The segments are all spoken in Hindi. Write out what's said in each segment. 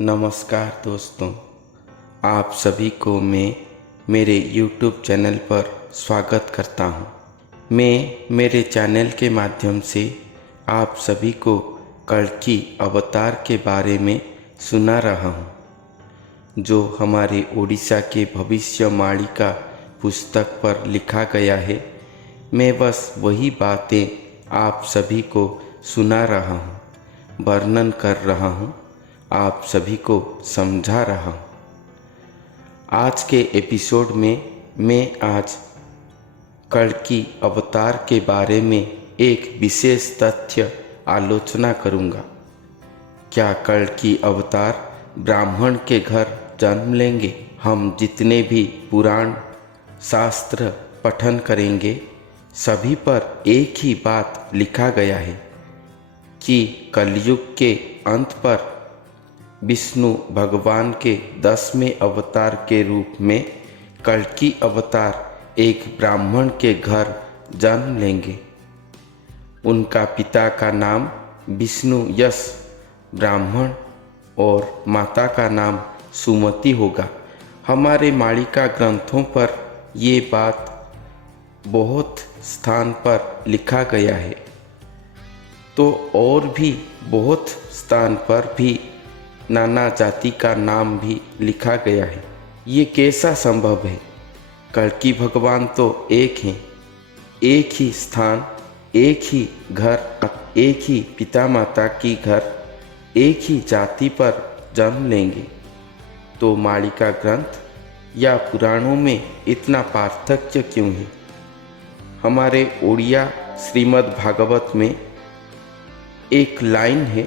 नमस्कार दोस्तों, आप सभी को मैं मेरे YouTube चैनल पर स्वागत करता हूं। मैं मेरे चैनल के माध्यम से आप सभी को कल्कि अवतार के बारे में सुना रहा हूं, जो हमारे ओडिशा के भविष्यवाणी पुस्तक पर लिखा गया है। मैं बस वही बातें आप सभी को सुना रहा हूं, वर्णन कर रहा हूं, आप सभी को समझा रहा हूँ। आज के एपिसोड में मैं आज कल्कि अवतार के बारे में एक विशेष तथ्य आलोचना करूँगा। क्या कल्कि अवतार ब्राह्मण के घर जन्म लेंगे? हम जितने भी पुराण शास्त्र पठन करेंगे, सभी पर एक ही बात लिखा गया है कि कलयुग के अंत पर विष्णु भगवान के 10वें अवतार के रूप में कल्कि अवतार एक ब्राह्मण के घर जन्म लेंगे। उनका पिता का नाम विष्णु यश ब्राह्मण और माता का नाम सुमति होगा। हमारे मालिका ग्रंथों पर ये बात बहुत स्थान पर लिखा गया है, तो और भी बहुत स्थान पर भी नाना जाति का नाम भी लिखा गया है। ये कैसा संभव है? कल्कि भगवान तो एक हैं, एक ही स्थान, एक ही घर, एक ही पिता माता की घर, एक ही जाति पर जन्म लेंगे। तो मालिका ग्रंथ या पुराणों में इतना पार्थक्य क्यों है? हमारे ओडिया श्रीमद् भागवत में एक लाइन है,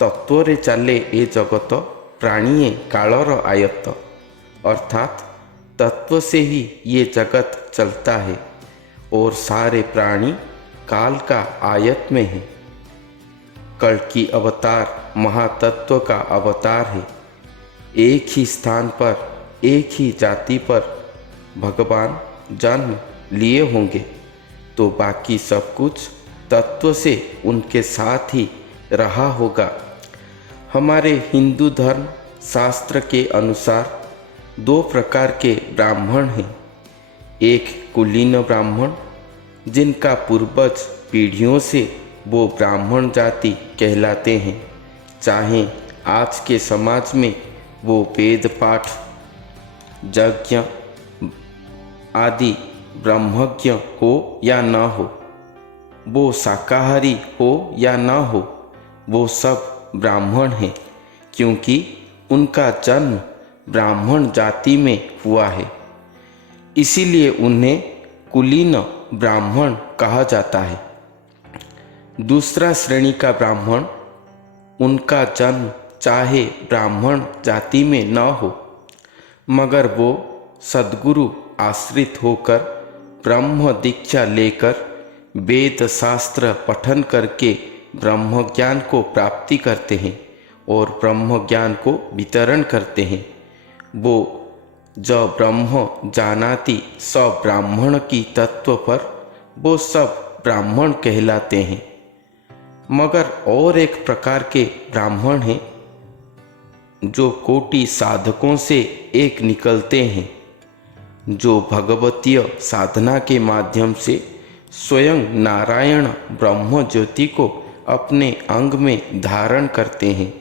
तत्वरे चले ए जगत प्राणीए कालर आयत। अर्थात तत्व से ही ये जगत चलता है और सारे प्राणी काल का आयत में है। कल्कि अवतार महातत्व का अवतार है। एक ही स्थान पर, एक ही जाति पर भगवान जन्म लिए होंगे, तो बाकी सब कुछ तत्व से उनके साथ ही रहा होगा। हमारे हिंदू धर्म शास्त्र के अनुसार दो प्रकार के ब्राह्मण हैं। एक कुलीन ब्राह्मण, जिनका पूर्वज पीढ़ियों से वो ब्राह्मण जाति कहलाते हैं, चाहे आज के समाज में वो वेद पाठ, यज्ञ आदि ब्रह्मज्ञ हो या न हो, वो शाकाहारी हो या न हो, वो सब ब्राह्मण हैं, क्योंकि उनका जन्म ब्राह्मण जाति में हुआ है। इसीलिए उन्हें कुलीन ब्राह्मण कहा जाता है। दूसरा श्रेणी का ब्राह्मण, उनका जन्म चाहे ब्राह्मण जाति में न हो, मगर वो सद्गुरु आश्रित होकर ब्रह्म दीक्षा लेकर वेद शास्त्र पठन करके ब्रह्म ज्ञान को प्राप्ति करते हैं और ब्रह्म ज्ञान को वितरण करते हैं। वो ज ब्रह्म जानाति स ब्राह्मण की तत्व पर वो सब ब्राह्मण कहलाते हैं। मगर और एक प्रकार के ब्राह्मण हैं, जो कोटि साधकों से एक निकलते हैं, जो भगवतीय साधना के माध्यम से स्वयं नारायण ब्रह्म ज्योति को अपने अंग में धारण करते हैं।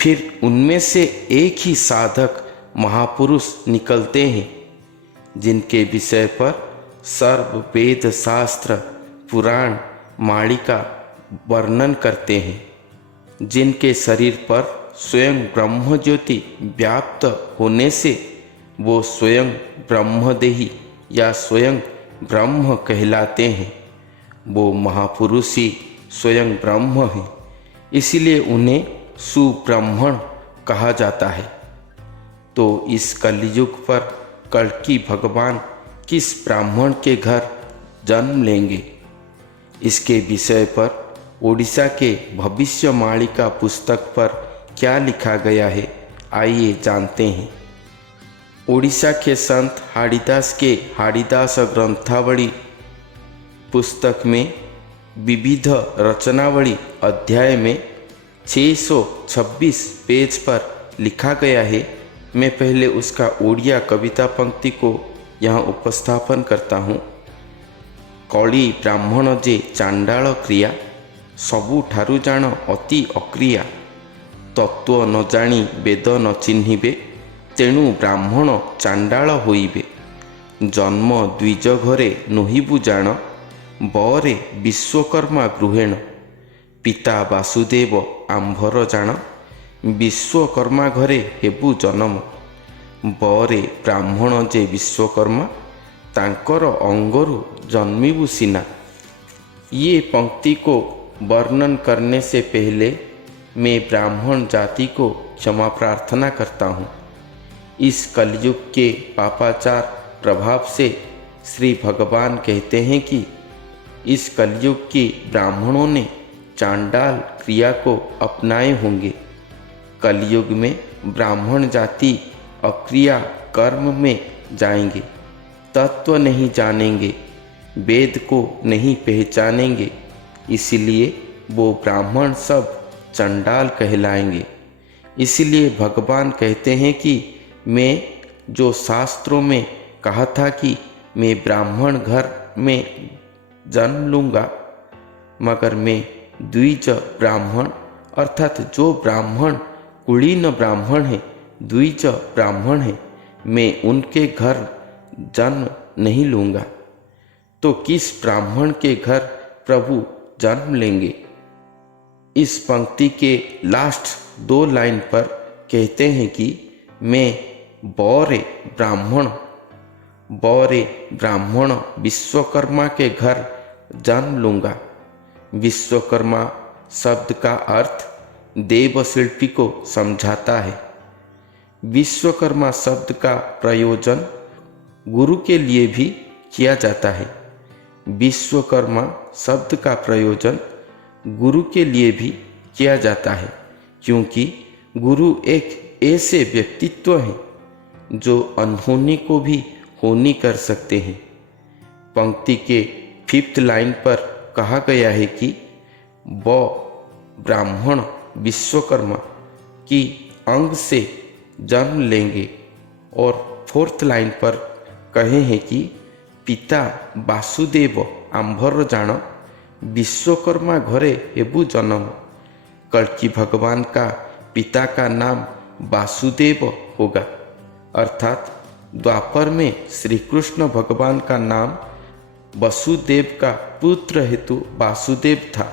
फिर उनमें से एक ही साधक महापुरुष निकलते हैं, जिनके विषय पर सर्व वेद शास्त्र पुराण मालिका वर्णन करते हैं, जिनके शरीर पर स्वयं ब्रह्म ज्योति व्याप्त होने से वो स्वयं ब्रह्मदेही या स्वयं ब्रह्म कहलाते हैं। वो महापुरुष ही स्वयं ब्रह्म है, इसीलिए उन्हें सुब्रह्मण कहा जाता है। तो इस कलयुग पर कल्कि भगवान किस ब्राह्मण के घर जन्म लेंगे, इसके विषय पर ओडिशा के भविष्यवाणी पुस्तक पर क्या लिखा गया है, आइए जानते हैं। ओडिशा के संत हाड़ीदास के हाड़ीदास ग्रंथावली पुस्तक में विविध रचनावली अध्याय में 626 पेज पर लिखा गया है। मैं पहले उसका ओडिया कविता पंक्ति को यहाँ उपस्थापन करता हूँ। कली ब्राह्मण जे चांडाल क्रिया, सबुठारु जान अति अक्रिया। तत्व न जानी वेद न चिन्हिबे, तेणु ब्राह्मण चांडाल होइबे। जन्म द्विज घरे नोहिबु जान, बरे विश्वकर्मा गृहेण। पिता वासुदेव आंभर जान, विश्वकर्मा घरे हेबु जन्म। बरे ब्राह्मण जे विश्वकर्मा, तांकर अंगरु जन्मिबु सिना। ये पंक्ति को वर्णन करने से पहले मैं ब्राह्मण जाति को क्षमा प्रार्थना करता हूँ। इस कलयुग के पापाचार प्रभाव से श्री भगवान कहते हैं कि इस कलयुग के ब्राह्मणों ने चांडाल क्रिया को अपनाए होंगे। कलयुग में ब्राह्मण जाति अक्रिया कर्म में जाएंगे, तत्व नहीं जानेंगे, वेद को नहीं पहचानेंगे, इसलिए वो ब्राह्मण सब चंडाल कहलाएंगे। इसलिए भगवान कहते हैं कि मैं जो शास्त्रों में कहा था कि मैं ब्राह्मण घर में जन्म लूँगा, मगर मैं द्विज ब्राह्मण अर्थात जो ब्राह्मण कुलीन ब्राह्मण है, द्विज ब्राह्मण है, मैं उनके घर जन्म नहीं लूँगा। तो किस ब्राह्मण के घर प्रभु जन्म लेंगे? इस पंक्ति के लास्ट 2 लाइन पर कहते हैं कि मैं बौरे ब्राह्मण विश्वकर्मा के घर जन्म लूँगा। विश्वकर्मा शब्द का अर्थ देवशिल्पी को समझाता है। विश्वकर्मा शब्द का प्रयोजन गुरु के लिए भी किया जाता है। विश्वकर्मा शब्द का प्रयोजन गुरु के लिए भी किया जाता है, क्योंकि गुरु एक ऐसे व्यक्तित्व हैं जो अनहोनी को भी होनी कर सकते हैं। पंक्ति के 5th लाइन पर कहा गया है कि व ब्राह्मण विश्वकर्मा की अंग से जन्म लेंगे, और 4th लाइन पर कहे हैं कि पिता वासुदेव आंभर जान, विश्वकर्मा घरे हेबु जन्म। कल्कि भगवान का पिता का नाम वासुदेव होगा, अर्थात द्वापर में श्री कृष्ण भगवान का नाम वसुदेव का पुत्र हेतु वासुदेव था।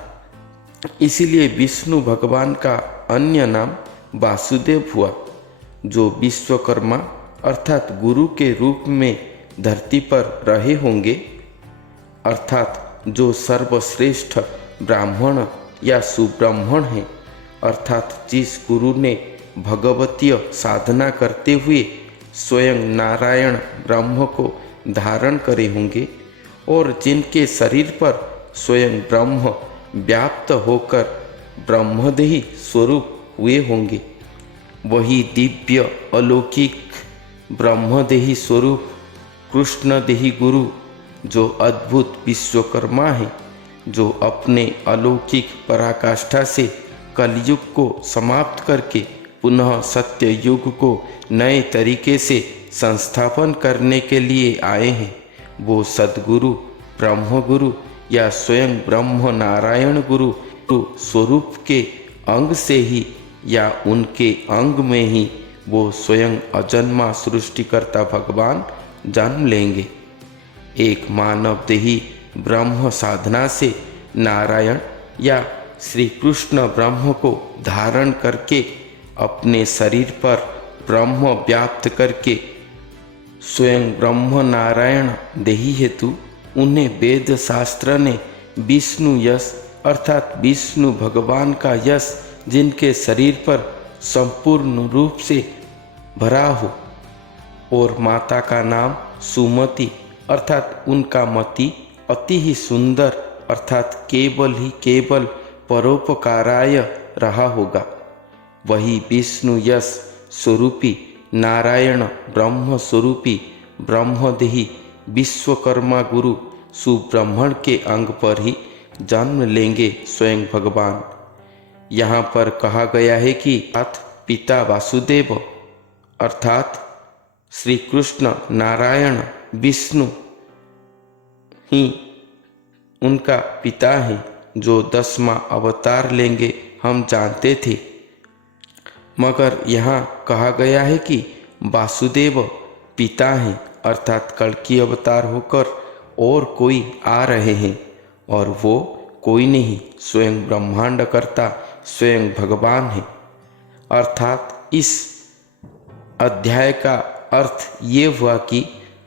इसीलिए विष्णु भगवान का अन्य नाम वासुदेव हुआ, जो विश्वकर्मा अर्थात गुरु के रूप में धरती पर रहे होंगे, अर्थात जो सर्वश्रेष्ठ ब्राह्मण या सुब्राह्मण हैं, अर्थात जिस गुरु ने भगवतीय साधना करते हुए स्वयं नारायण ब्रह्म को धारण करे होंगे और जिनके शरीर पर स्वयं ब्रह्म व्याप्त होकर ब्रह्मदेही स्वरूप हुए होंगे। वही दिव्य अलौकिक ब्रह्मदेही स्वरूप कृष्णदेही गुरु जो अद्भुत विश्वकर्मा है, जो अपने अलौकिक पराकाष्ठा से कलयुग को समाप्त करके पुनः सत्य युग को नए तरीके से संस्थापन करने के लिए आए हैं, वो सद्गुरु ब्रह्मगुरु या स्वयं ब्रह्म नारायण गुरु स्वरूप के अंग से ही या उनके अंग में ही वो स्वयं अजन्मा सृष्टिकर्ता भगवान जन्म लेंगे। एक मानव देही ब्रह्म साधना से नारायण या श्री कृष्ण ब्रह्म को धारण करके अपने शरीर पर ब्रह्म व्याप्त करके स्वयं ब्रह्म नारायण देही हेतु उन्हें वेद शास्त्र ने विष्णु यश अर्थात विष्णु भगवान का यश जिनके शरीर पर संपूर्ण रूप से भरा हो, और माता का नाम सुमति अर्थात उनका मति अति ही सुंदर अर्थात केवल परोपकाराय रहा होगा। वही विष्णु यश स्वरूपी नारायण ब्रह्म स्वरूपी ब्रह्मदेही विश्वकर्मा गुरु सुब्रह्मण के अंग पर ही जन्म लेंगे स्वयं भगवान। यहाँ पर कहा गया है कि पिता वासुदेव अर्थात श्री कृष्ण नारायण विष्णु ही उनका पिता है, जो 10वां अवतार लेंगे हम जानते थे। मगर यहाँ कहा गया है कि वासुदेव पिता हैं, अर्थात कल्कि अवतार होकर और कोई आ रहे हैं, और वो कोई नहीं, स्वयं ब्रह्मांड कर्ता स्वयं भगवान है। अर्थात इस अध्याय का अर्थ ये हुआ कि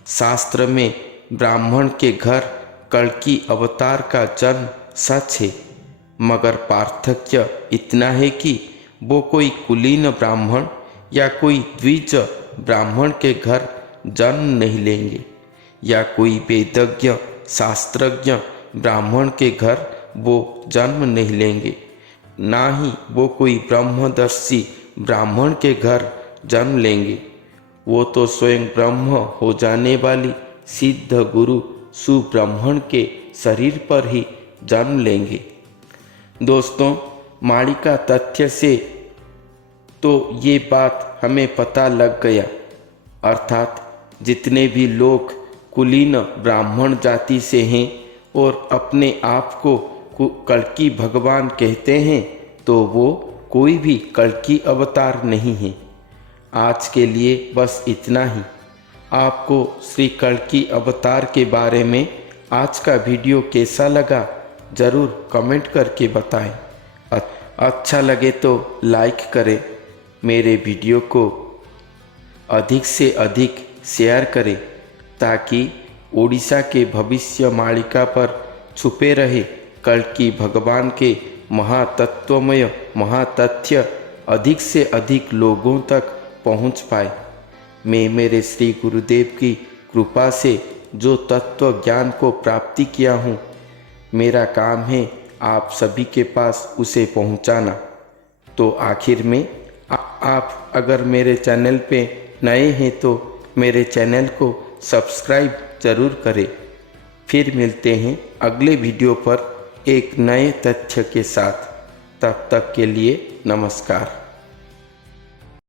शास्त्र में ब्राह्मण के घर कल्कि अवतार का जन्म सच है, मगर पार्थक्य इतना है कि वो कोई कुलीन ब्राह्मण या कोई द्विज ब्राह्मण के घर जन्म नहीं लेंगे, या कोई वेदज्ञ शास्त्रज्ञ ब्राह्मण के घर वो जन्म नहीं लेंगे, ना ही वो कोई ब्रह्मदर्शी ब्राह्मण के घर जन्म लेंगे। वो तो स्वयं ब्रह्म हो जाने वाली सिद्ध गुरु सुब्रह्मण के शरीर पर ही जन्म लेंगे। दोस्तों, मालिका तथ्य से तो ये बात हमें पता लग गया, अर्थात जितने भी लोग कुलीन ब्राह्मण जाति से हैं और अपने आप को कल्कि भगवान कहते हैं, तो वो कोई भी कल्कि अवतार नहीं है। आज के लिए बस इतना ही। आपको श्री कल्कि अवतार के बारे में आज का वीडियो कैसा लगा ज़रूर कमेंट करके बताएं। अच्छा लगे तो लाइक करें, मेरे वीडियो को अधिक से अधिक शेयर करें, ताकि ओडिशा के भविष्य मालिका पर छुपे रहे कल्कि भगवान के महातत्वमय महातथ्य अधिक से अधिक लोगों तक पहुंच पाए। मैं मेरे श्री गुरुदेव की कृपा से जो तत्व ज्ञान को प्राप्ति किया हूँ, मेरा काम है आप सभी के पास उसे पहुँचाना। तो आखिर में आप अगर मेरे चैनल पे नए हैं तो मेरे चैनल को सब्सक्राइब ज़रूर करें। फिर मिलते हैं अगले वीडियो पर एक नए तथ्य के साथ। तब तक के लिए नमस्कार।